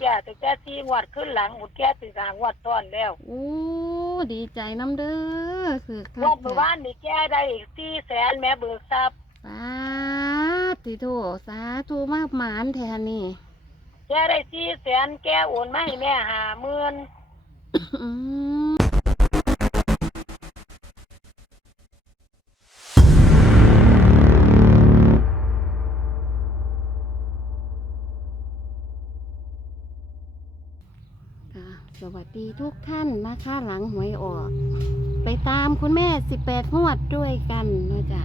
แก่แต่แก่ซีงวดขึ้นหลังหมดแก่ตื่นหางวดต้อนแล้วโอ้ดีใจน้ำเด้อคืองวดเมื่อวานนี่แก่ได้อีกสี่แสนแม่เบิกทรัพย์สาธุโทสาธุมากหมานแทนนี่แก่ได้สี่แสนแก่โอนมาให้แม่หาหมื่น วัสดีทุกท่านนะคะหลังหวยออก ไปตามคุณแม่สิบแปดงวดด้วยกันเนาะจ้ะ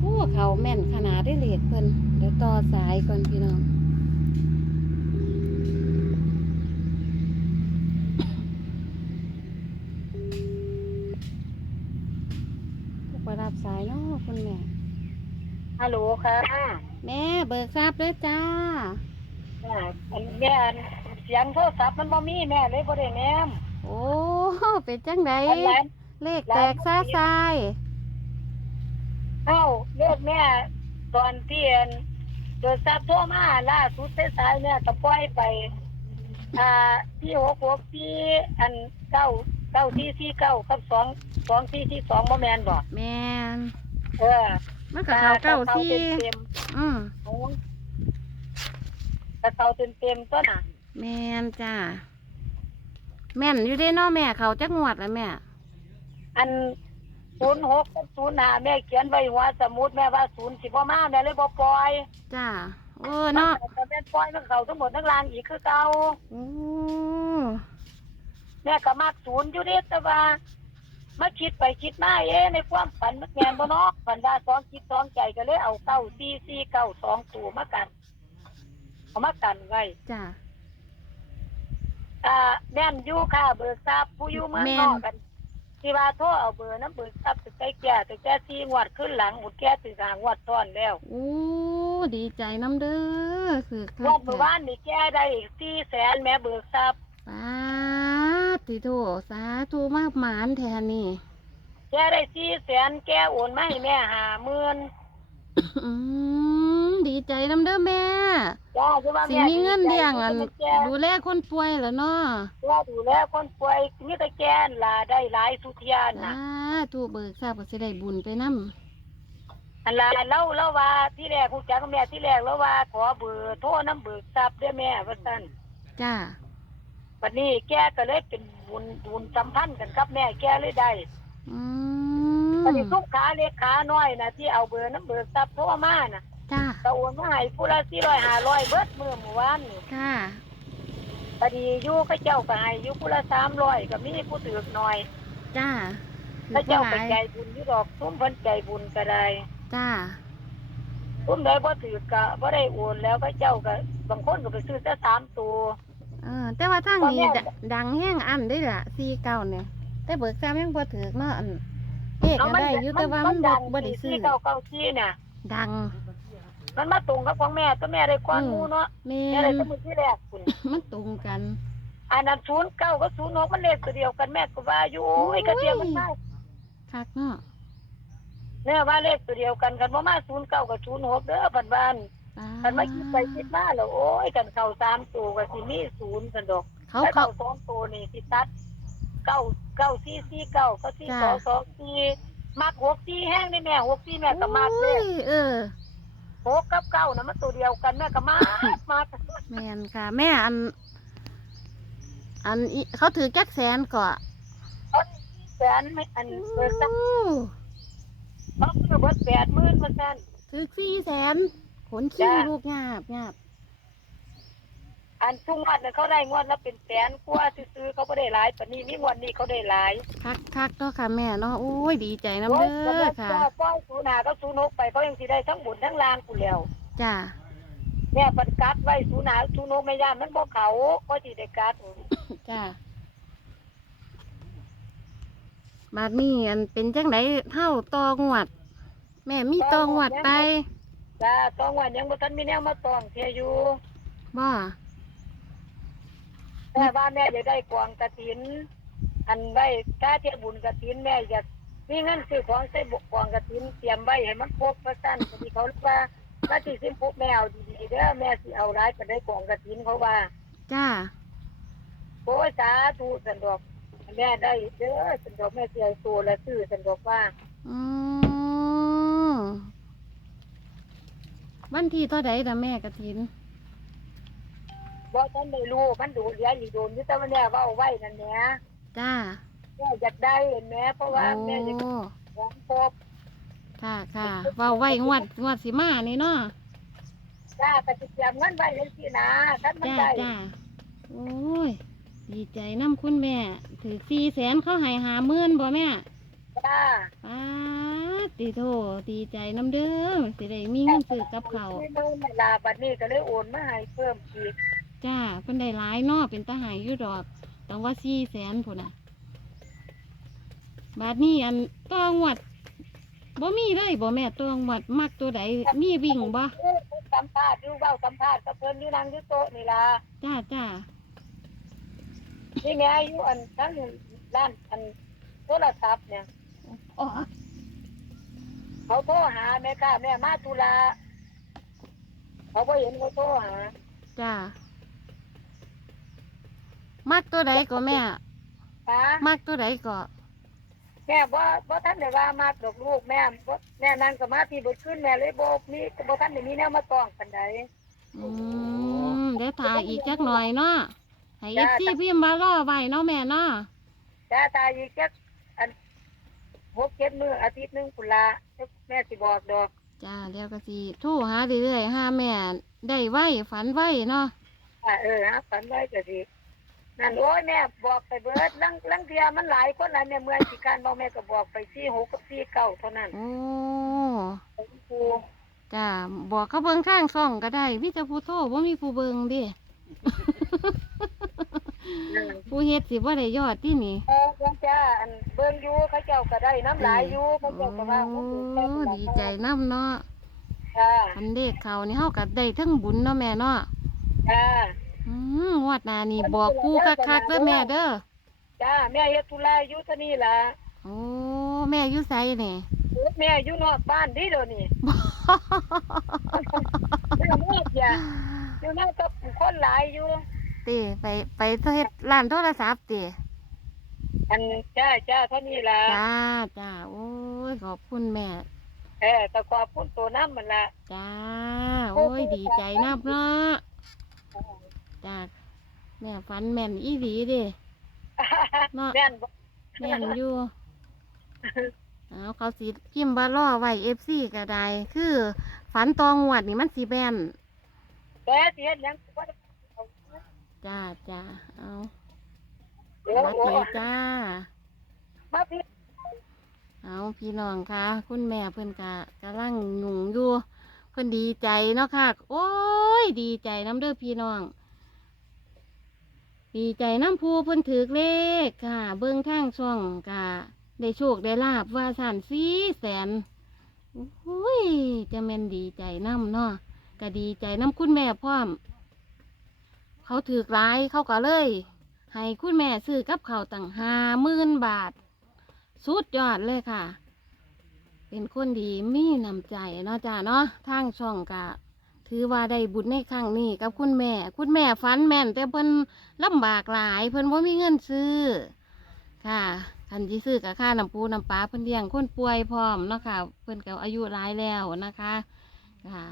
โอ้เขาแม่นขนาดได้เหล็กเพิ่นเดี๋ยวต่อสายก่อนพี่น้องไปรับสายเนาะคุณแม่ฮัลโหลค่ะ แม่เบิกทราบเลยจ้าอ่าอันแม่อัน เสียงโทรศัพท์มันบ่มีแม่เลยบ่ได้แนมโอ้เป็นจังไดอันหลานเลขแตกซ่าซายเอ้าเลิกแม่ ตอนที่อันโดยทราบโทรมาล่าสุดสายๆแม่ก็ปล่อยไป อ่าที่หกหกที่อันเก้าเก้าที่ที่เก้ากับสองสองที่ที่สองบ่แมนบ่แมนเออมันกับเขาเก้าซี่เต็มเต็มอืมๆโอ้ยกระเขาเต็มเต็มๆต้นอะ แมนจ้าแม่นอยู่ได้เนาะแม่เขาจักงวดแล้วแม่ อันศูนย์หกกับศูนย์ห้าแม่เขียนไว้หัวสมุดแม่ว่าศูนย์สิบ่มาแม่เลยบ่ปล่อยจ้าเออเนาะแต่แม่ปล่อยมันเขาทั้งหมดทั้งรางอีกคือเก่าโอ้แม่ก็มักศูนย์อยู่เด้แต่ว่ามาคิดไปคิดมาเอ๊ะในความฝันมันแมนบ่เนาะฝันว่าสองคิดสองใจก็เลยเอาเก้าสี่สี่เก้าสองตัวมากันเอามากันไว้จ้า อ่าแม่นอยู่ค่ะ เบิกทรัพย์ผู้อยู่เมืองแม่นนอกกันที่ว่าโทรเอาเบอร์น้ำเบิกทรัพย์ไปใกล้แก่แต่แก่ที่งวดขึ้นหลังหมดแก่ตื่นหางวดต้อนแล้วโอ้ดีใจน้ำเด้อคือคังวกดเมื่อวานนี่แก่ได้อีกสี่แสนแม่เบิกทรัพย์สาธุโทสาธุมากหมานแทนนี่แก่ได้สี่แสนแก่โอนมาให้แม่หาหมื่นอืม ดีใจน้ำเด้อแม่ จ้าคือว่าสิแม่มีเงินเลี้ยงอันแก่ดูแลคนป่วยแล้วเนาะว่าดูแลคนป่วยมีแต่แก่นล่ะได้หลายสุทยานสาน่ะธุเบิกทราบก็สิได้บุญไปนำอันล่ะเล่าเล่าว่าที่แรกผู้จักกับแม่ที่แรกแล้วว่าขอเบอร์โทรน้ำเบิกทรัพย์เด้อแม่ว่าซั่นจ้า วันนี้แกก็เลยเป็นบุญบุญสัมพันธ์กันกับแม่แกเลยได้อืมวันนี้ทุกขาเล็กขาน้อยนะที่เอาเบอร์น้ำเบอร์ทรัพย์โทรมาน่ะจ้า ก็โอนมาให้ผู้ละสี่ร้อยห้าร้อยเบิดมือเมื่อวานนี่ค่ะ พอดีอยู่ก็เจ้าก็ให้อยู่ผู้ละสามร้อยก็มีผู้ถือกหน่อยจ้าถ้าเจ้าไปหลยใจบุญอยู่ดอกทุ่มเพิ่นใจบุญก็ได้จ้าทุ่มได้บ่ถือก็บ่ได้โอนแล้วก็เจ้าก็บางคนก็ไปซื้อแต่สามตัว เออ แต่ว่าทางนี้ตอนแรกดดังแห้งอันได้ละสี่เก้าเนี่ย แต่เบิกทราบยังบ่ถือเนาะอันเอกก็ได้อยู่แต่ว่ามันบ่ดังบ่ได้ซื้อ ที่เก้าเก้าสี่น่ะ ดัง มันมาตรงกับของแม่ตัวแม่ได้กว่าอืมหมูเนาะแม่แม่ได้นแตั้งมือที่แรกคุณมันตรงกัน อันนั้นศูนย์เก้าก็ศูนย์หกมันเลขตัวเดียวกันแม่ก็ว่าอยู่โอ้ยกระเทียมมันมาคักเนาะเนี่ยว่าเลขตัวเดียวกันกันว่ามาศูนย์เก้ากับศูนย์หกเด้อพันบ้านปาพันมาคิดไปคิดมาแล้วโอ้ยกันเข้าสามตัวก็สิมีศูนย์กันดอกเขาถ้าเขาเข้าสองตัวนี่สิตัดเก้าเก้าสี่สี่เก้าก็สี่สองสองสี่มักหกสี่แห้งนี่แม่หกสี่แม่ก็มากเลโอ้ยยเออ หกกับเก้านะมันตัวเดียวกันแม่ก็มากมากแมนค่ะ แม่อัน อันอิเขาถือจักแสนก่อแสนไม่อันเบิกซักโอ้เขาคือเบิดแปดหมื่นมาแสนถือสี่แสนขนขี้จ้ะลูกหยาบหยาบ อันทุกงวดน่ะเขาได้งวดละเป็นแสนกว่าซื้อๆเขาไม่ได้หลายแต่นี่มีงวดนี้เขาได้หลายคักคักเนาะค่ะแม่เนาะโอ้ยดีใจน้ำโอ้เด้ยอค่ะป้อยศูนย์หาก็ศูนย์หกไปเขายังสิได้ทั้งบุญทั้งลางกูแล้วจ้าแม่ปันกัดไว้ศูนย์หาศูนย์หกไม่ย่านมันบ่เขาก็สิได้กัดจ้าบาดนี้อันเป็นจังไดเท่าตองวด แม่มีตองวดไปจ้าต้องวันยังบ่ทันมีแนวมาตองเทียอยู่บ่ แต่ว่าแม่อยากได้กวางกระถิน อันไว้ถ้าเทียบุญกระถินแม่อยากมีเงินซื้อของใส่บกกวางกระถินเตรียมไว้ให้มันครบพระสั้นพอดีเขาเรียกว่าถ้าที่สิบหกแม่เอาดีๆเด้อแม่สิเอาร้ายก็ได้กวางกระถินเขาว่าอจ้าโอ้ยสาธุสันดอกแม่ได้เด้อสันดอกแม่เสียตัวและซื้อสันดอกว่าอืมวันที่เท่าใดนะแม่กระถิน บ่ท่านได้รู้มันดูเหลืออีกโดนอยู่แต่ว่าแม่เว้าไว้นั่นแหละจ้าแม่อยากได้เห็นไหมเพราะว่าแม่อยากโอ้ของครบค่ะค่ะเว้าไว้งวดงวดสิมานี่เนาะจ้าก็สิเตรียมเงินไว้จังซี่นะคันมันจ้าได้จ้าโอ้ยดีใจน้ำคุณแม่ ถือสี่แสนเขาให้หาหมื่นบ่แม่จ้าป้าดดีโทดีใจน้ำเด้อสิได้มีเงินซื้อกับเขาว ที่มือเวลาบัดนี้ก็เลยโอนมาให้เพิ่มอีก จ้าเพิ่นได้หลายเนาะเป็นตาหายอยู่ดอกต้องว่าสี่แสนพุ่นน่ะ บาทนี้อันต้องวัดบ่มีเลยบ่แม่ต้องวัดมักตัวใดมีวิ่งบ่เออเพิ่นสัมภาษณ์อยู่เว้าสัมภาษณ์กับเพิ่นอยู่นั่งอยู่โต๊ะนี่ล่ะจ้าจ้านี่แม่อยู่อันทั้งร้านอันโทรศัพท์เนี่ยอ๋อเขาโทรหาแม่ค่ะแม่มาตุลาเขาบ่เห็นเขาโทรหาจ้า มักตัวใดก็แม่หามักตัวใดก็แม่บ่บ่ทันได้ว่ามาดอกลูกแม่บ่แม่นั่งสมาธิเบิดขึ้นแม่เลยบ่มีบ่ทันได้มีแนวมาต้องปานใด อืมเดี๋ยวถ่ายอีกจักหน่อยเนาะให้จ้า FC พิมพ์มารอไว้เนาะแม่เนาะแต่ตายอีกจักอันหกเจ็ดมื้ออาทิตย์หนึงพุ่นละแม่สิบอกดอกจ้าแล้วก็สิโทรหาเรื่อยๆหาแม่ ได้ไว้ฝันไว้เนาะว่าเออฮะฝันไว้ก็สิ นั่นโอ้ยแม่บอกไปเบิดลังลังเทียมันหลายคนหลายแม่เมื่อยสิการบอกแม่ก็บอกไป4 6กับ4 9เท่านั้นโอ้ครูจ้าบอกเขาเบิ่งทางช่องก็ได้วิจะผู้โทรบ่มีผู้เบิ่งเดินั่นผู้เฮ็ดสิบ่ได้ยอดที่นี่เออเพิ่นจ้าอันเบิ่งอยู่เขาเจ้าก็ได้น้ำหลายอยู่เขาเจ้าก็ว่าโอ้เขาถือแค่ดีใจน้ำเนาะค่ะอันเด็กเขานี่เฮาก็ได้เทั้งบุญเนาะแม่เนาะค่ะ อืมงวดหน้านี่บอกผู้คักๆเด้อแม่เด้อจ้าแม่เฮ็ดธุระอยู่เท่านี้ล่ะโอ้แม่อยู่ไสนี่ แม่อยู่นอกบ้านดิเดี๋ยวนี้แม่เมื่อจ้ะอยู่นั่นก็คนหลายอยู่ ติไปไปเฮ็ดร้านโทรศัพท์ติอันจ้าจ้าเท่านี้ล่ะจ้าจ้าโอ้ยขอบคุณแม่ เออแต่ขอบคุณตัวน้ำมันล่ะจ้าโอ้ยดีใจนับเนาะ จ้าแม่ฝันแม่นอีหลีเด้เนาะแม่นบ่แม่นอยู่เอาเขาสิพิมพ์บาล่อไว้เอฟซีก็ได้คือฝันตองวดนี่มันสีแบนแต่สิเฮ็ดหยังก็ได้จ้าจ้าเอาโอ้สวัสโหดีจ้า มาพี่ เอาพี่น้องค่ะ คุณแม่เพิ่นกะกำลังหนุ่งอยู่ เพิ่นดีใจเนาะค่ะ โอ้ย ดีใจน้ำเด้อพี่น้อง ดีใจน้ำพูเพิ่นถือเลขค่ะ เบิ้งทางช่องกะได้โชคได้ลาบว่าสันสีแสนโอ้ยจะแม่นดีใจน้ำเนาะก็ดีใจน้ำคุณแม่พร้อม เขาถือร้ายเขาก็เลย ให้คุณแม่ซื้อกับเขาตั้งห้าหมื่นบาท สุดยอดเลยค่ะ เป็นคนดีมีน้ำใจเนาะจ้าเนาะทางช่องกะ ถือว่าได้บุญในครั้งนี้กับคุณแม่ คุณแม่ฝันแม่น แต่เพิ่นลำบากหลาย เพิ่นบ่ามีเงินซื้อ ค่ะคันที่ซื้อกับค่าน้ำปูน้ำปลาเพิ่นเลี้ยงคนป่วยพร้อมเนาะค่ะเพิ่นก็อายุหลายแล้วนะคะค่ะ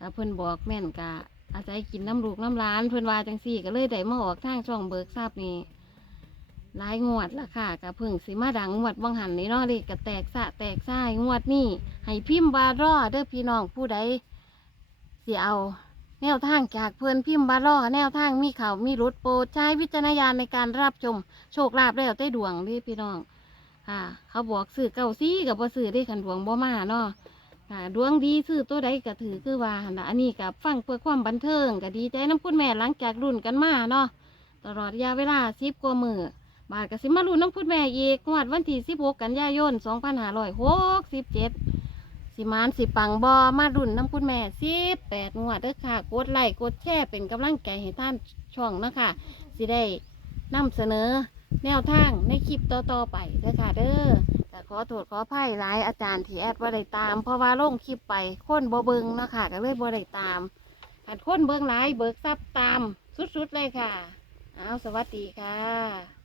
ก็เพิ่นบอกแม่นกะอาศัยกินน้ำลูกน้ำร้านเพิ่นว่าจังซี่ก็เลยได้มาออกทางช่องเบิกทรัพย์นี่หลายงวดละค่ะกับพิ่งสิมาดังงวดวังหันนี่เนาะเลขกระแตกสะแตกซ้ายงวดนี่ให้พิมพ์บารอเด้อพี่น้องผู้ใด สิเอา แนวทางจากเพื่อนพิมพ์บารอแนวทางมีเขามีรถโปรดใช้วิจารณญาณในการรับชม โชคลาภแล้วได้ดวงเด้พี่น้องค่ะ เขาบอกซื้อเก้าซี่กับบ่ซื้อได้ขันดวงบ่มาเนาะค่ะดวงดีซื้อตัวใดก็ถือคือว่าหั่นล่ะอันนี้กับฟังเพื่อความบันเทิงก็ดีใจน้ำคุณแม่หลังจากรุ่นกันมาเนาะตลอดระยะเวลาสิบกว่ามือบาทกสิมาลุ้นน้ำพุดแม่อีกงวดวันที่16กันยายน2567 สิมานสิปังบอมารุ่นน้ำพุดแม่18งวดเด้อค่ะ กดไลค์กดแชร์เป็นกำลังใจให้ท่านช่องนะคะสิได้นำเสนอแนวทางในคลิปต่อๆไปเด้อค่ะเด้อแต่ขอโทษขออภัยหลายอาจารย์ที่แอดว่าได้ตาม เพราะว่าลงคลิปไปค้นบ่เบิงเนาะค่ะก็เลยบ่ได้ตามหัดค้นเบิงหลายเบิกทรัพย์ตามสุดๆเลยค่ะ เอาสวัสดีค่ะ